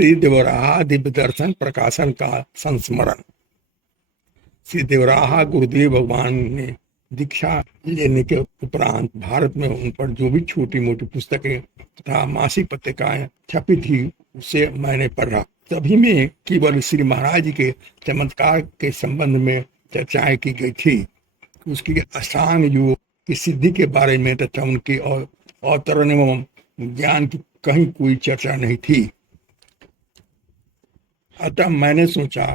श्री देवराहा दिव्य दर्शन प्रकाशन का संस्मरण। श्री देवराहा गुरुदेव भगवान ने दीक्षा लेने के उपरांत भारत में उन पर जो भी छोटी मोटी पुस्तकें तथा मासिक पत्रिकाएं छपी थी उसे मैंने पढ़ा। सभी में केवल श्री महाराज जी के चमत्कार के संबंध में चर्चाएं की गई थी। उसकी अष्टांग योग की सिद्धि के बारे में तथा उनके अवतरण एवं ज्ञान की कहीं कोई चर्चा नहीं थी। अतः मैंने सोचा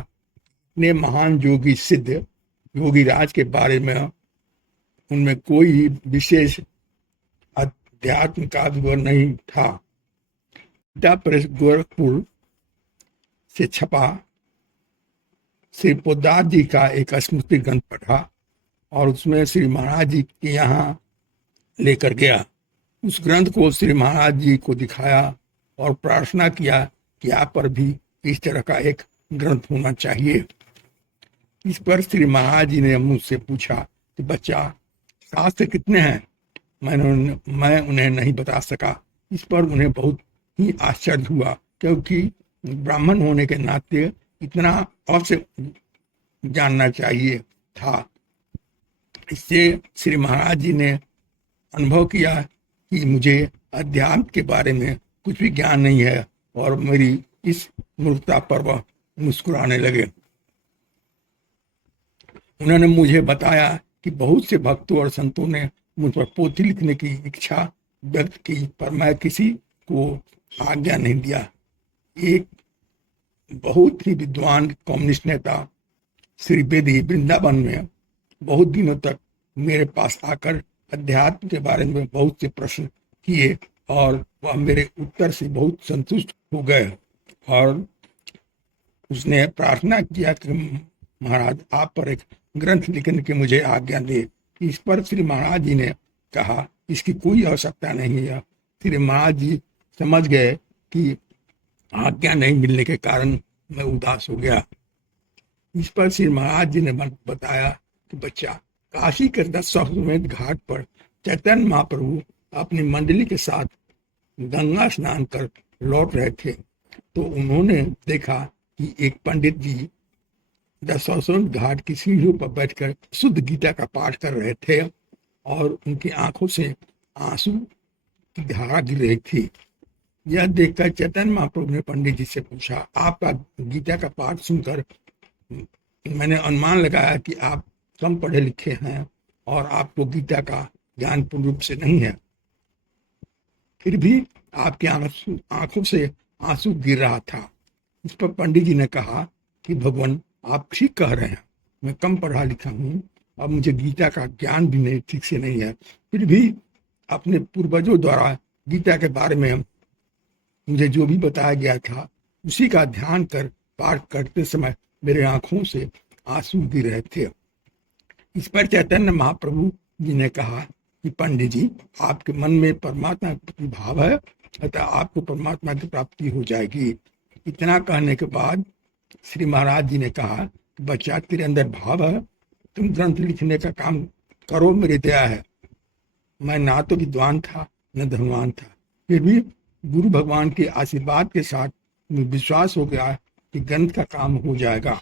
ने महान योगी सिद्ध योगी राज के बारे में उनमें कोई विशेष अध्यात्म का विवरण नहीं था। गीता प्रेस गोरखपुर से छपा श्री पोद्दार जी का एक स्मृति ग्रंथ पढ़ा और उसमें श्री महाराज जी के यहाँ लेकर गया। उस ग्रंथ को श्री महाराज जी को दिखाया और प्रार्थना किया कि आप पर भी इस तरह का एक ग्रंथ होना चाहिए। इस पर श्री महाराज जी ने मुझसे पूछा कि बच्चा शास्त्र कितने हैं? मैं उन्हें नहीं बता सका। इस पर उन्हें बहुत ही आश्चर्य हुआ, क्योंकि ब्राह्मण होने के नाते इतना अवश्य जानना चाहिए था। इससे श्री महाराज जी ने अनुभव किया कि मुझे अध्यात्म के बारे में कुछ भी ज्ञान नहीं है और मेरी इस मूर्खता पर वह मुस्कुराने लगे। उन्होंने मुझे बताया कि बहुत से भक्तों और संतों ने मुझ पर पोथी लिखने की इच्छा व्यक्त की, पर मैं किसी को आज्ञा नहीं दिया। एक बहुत ही विद्वान कम्युनिस्ट नेता श्री बेदी वृंदावन में बहुत दिनों तक मेरे पास आकर अध्यात्म के बारे में बहुत से प्रश्न किए और वह मेरे उत्तर से बहुत संतुष्ट हो गए और उसने प्रार्थना किया कि महाराज आप पर एक ग्रंथ लिखने की मुझे आज्ञा दे। इस पर श्री महाराज जी ने कहा इसकी कोई आवश्यकता नहीं है। श्री महाराज जी समझ गए कि आज्ञा नहीं मिलने के कारण मैं उदास हो गया। इस पर श्री महाराज जी ने बताया कि बच्चा, काशी के 10 घाट पर चैतन्य महाप्रभु अपनी मंडली के साथ गंगा स्नान कर लौट रहे थे, तो उन्होंने देखा कि एक पंडित जी 10 घाट की सीढ़ियों पर बैठकर शुद्ध गीता का पाठ कर रहे थे और उनकी आंखों से आंसू की धारा गिर रही थी। यह देखकर चैतन्य महाप्रभु ने पंडित जी से पूछा, आपका गीता का पाठ सुनकर मैंने अनुमान लगाया कि आप कम पढ़े लिखे हैं और आपको गीता का ज्ञान पूर्ण रूप से नहीं है, फिर भी आपके आंखों से आंसू गिर रहा था। इस पर पंडित जी ने कहा कि भगवान आप ठीक कह रहे हैं, मैं कम पढ़ा लिखा हूँ और मुझे गीता का ज्ञान भी नहीं ठीक से नहीं है, फिर भी अपने पूर्वजों द्वारा गीता के बारे में मुझे जो भी बताया गया था उसी का ध्यान कर पाठ करते समय मेरे आंखों से आंसू गिर रहे थे। इस पर चैतन्य महाप्रभु जी ने कहा कि पंडित जी आपके मन में परमात्मा का भाव है, अतः आपको परमात्मा की प्राप्ति हो जाएगी। इतना कहने के बाद श्री महाराज जी ने कहा कि बच्चा, तेरे अंदर भाव है, तुम ग्रंथ लिखने का काम करो, मेरी दया है। मैं ना तो विद्वान था न धनवान था, फिर भी गुरु भगवान के आशीर्वाद के साथ मुझे विश्वास हो गया कि ग्रंथ का काम हो जाएगा।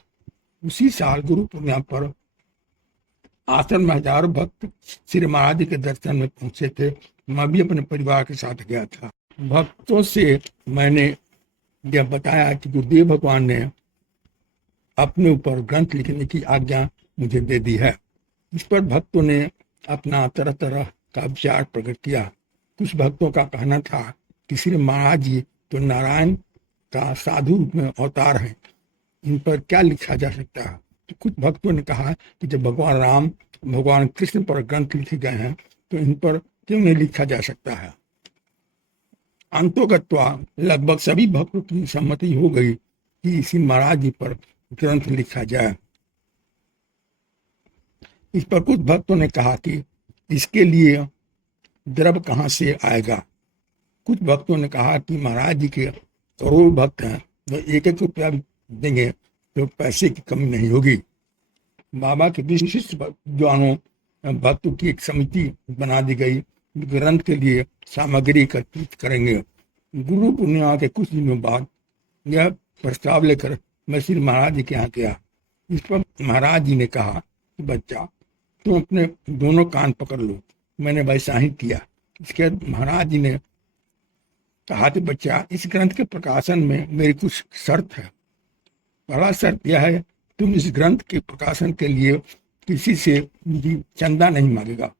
उसी साल गुरु पूर्णिमा पर आश्रम में हजारों भक्त श्री महाराज जी के दर्शन में पहुंचे थे। मैं भी अपने परिवार के साथ गया था। भक्तों से मैंने यह बताया कि गुरुदेव भगवान ने अपने ऊपर ग्रंथ लिखने की आज्ञा मुझे दे दी है। इस पर भक्तों ने अपना तरह तरह का विचार प्रकट किया। कुछ भक्तों का कहना था कि श्री महाराज जी तो नारायण का साधु रूप में अवतार है, इन पर क्या लिखा जा सकता है। तो कुछ भक्तों ने कहा कि जब भगवान राम भगवान कृष्ण पर ग्रंथ लिखे गए हैं तो इन पर क्यों नहीं लिखा जा सकता है। अंतोगत्वा लगभग सभी भक्तों की सहमति हो गई कि श्री महाराज जी पर ग्रंथ लिखा जाए। इस पर कुछ भक्तों ने कहा कि इसके लिए द्रव्य कहाँ से आएगा। कुछ भक्तों ने कहा कि महाराज जी के करोड़ों भक्त हैं, वो 1-1 रुपया देंगे तो पैसे की कमी नहीं होगी। बाबा के विशिष्ट विद्वानों भक्तों की एक समिति बना दी गई, ग्रंथ के लिए सामग्री एकत्रित करेंगे। गुरु पूर्णिमा के कुछ दिनों बाद यह प्रस्ताव लेकर मैं श्री महाराज जी के यहाँ गया। इस पर महाराज जी ने कहा कि बच्चा तुम अपने दोनों कान पकड़ लो। मैंने वैसा ही किया। इसके बाद महाराज जी ने कहा कि बच्चा इस ग्रंथ के प्रकाशन में मेरी कुछ शर्त है। पहला शर्त यह है तुम इस ग्रंथ के प्रकाशन के लिए किसी से भी चंदा नहीं मांगेगा।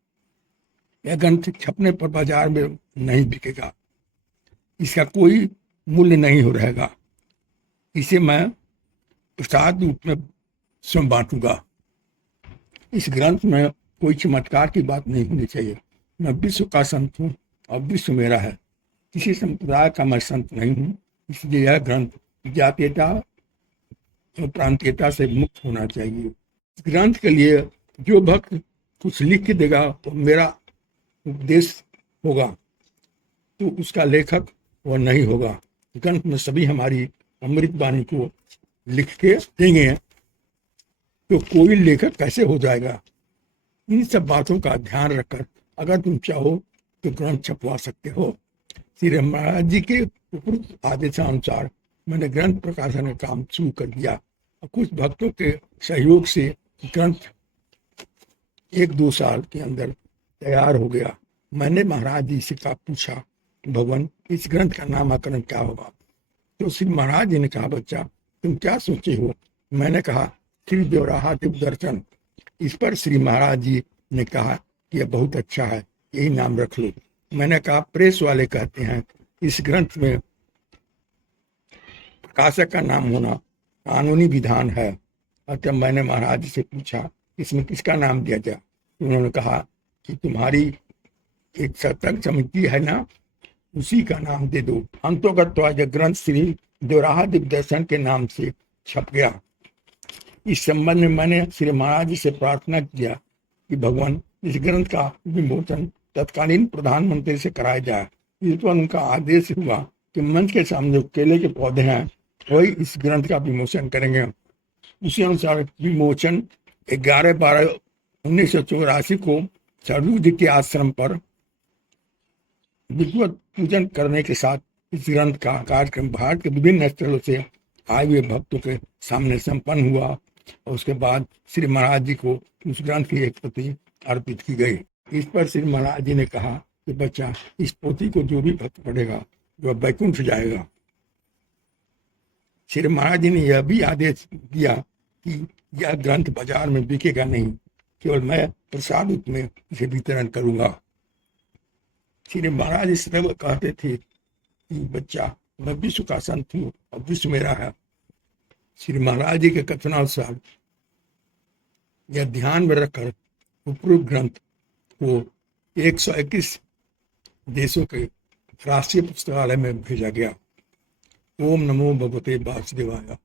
यह ग्रंथ छपने पर बाजार में नहीं बिकेगा, इसका कोई मूल्य नहीं हो रहेगा। इसे मैं प्रसाद रूप में स्वयं बांटूंगा। इस ग्रंथ में कोई चमत्कार की बात नहीं होनी चाहिए। मैं विश्व का संत हूँ और विश्व मेरा है। किसी संप्रदाय का मैं संत नहीं हूँ, इसलिए यह ग्रंथ जातीयता और प्रांतीयता से मुक्त होना चाहिए। इस ग्रंथ के लिए जो भक्त कुछ लिख के देगा तो मेरा उपदेश होगा, तो उसका लेखक वह नहीं होगा। ग्रंथ में सभी हमारी अमृत वाणी को लिख के देंगे तो कोई लेखक कैसे हो जाएगा। इन सब बातों का ध्यान रखकर अगर तुम चाहो तो ग्रंथ छपवा सकते हो। श्री महाराज जी के उपयुक्त आदेशानुसार मैंने ग्रंथ प्रकाशन का काम शुरू कर दिया और कुछ भक्तों के सहयोग से ग्रंथ 1-2 साल के अंदर तैयार हो गया। मैंने महाराज जी से पूछा भगवान इस ग्रंथ का नामकरण क्या होगा। तो श्री महाराज जी ने कहा बच्चा तुम क्या सोचे हो। मैंने कहा श्री देवराहा दिव्य दर्शन। इस पर श्री महाराज जी ने कहा कि यह बहुत अच्छा है, यही नाम रख लो। मैंने कहा प्रेस वाले कहते हैं इस ग्रंथ में प्रकाशक का नाम होना कानूनी विधान है। अतः मैंने महाराज जी से पूछा इसमें किसका नाम दिया जाए। उन्होंने कहा कि तुम्हारी एक सतर्क समिति है ना, उसी का नाम दे दो। अंतोगत ग्रंथ श्री देवराहा दिव्य दर्शन के नाम से छप गया। इस संबंध में मैंने श्री महाराज जी से प्रार्थना किया कि भगवान इस ग्रंथ का विमोचन तत्कालीन प्रधानमंत्री से कराया जाए। इस पर उनका आदेश हुआ कि मंच के सामने जो केले के पौधे हैं वही इस ग्रंथ का विमोचन करेंगे। उसी अनुसार विमोचन 11/12/1984 को सरयू जी के आश्रम पर विधिवत पूजन करने के साथ इस ग्रंथ का कार्यक्रम भारत के विभिन्न स्थलों से आए हुए भक्तों के सामने संपन्न हुआ और उसके बाद श्री महाराज जी को उस ग्रंथ की एक प्रति अर्पित की गई। इस पर श्री महाराज जी ने कहा कि बच्चा इस पोथी को जो भी भक्त पढ़ेगा वह बैकुंठ जाएगा। श्री महाराज जी ने यह भी आदेश दिया कि यह ग्रंथ बाजार में बिकेगा नहीं, केवल मैं प्रसाद रूप में इसे वितरण करूंगा। श्री महाराज जी सदैव कहते थे कि बच्चा मैं विश्व का संत हूँ और विश्व मेरा है। श्री महाराज जी के कथनानुसार यह ध्यान में रखकर उपरोक्त ग्रंथ को 121 देशों के राष्ट्रीय पुस्तकालय में भेजा गया। ओम नमो भगवते वासुदेवाय।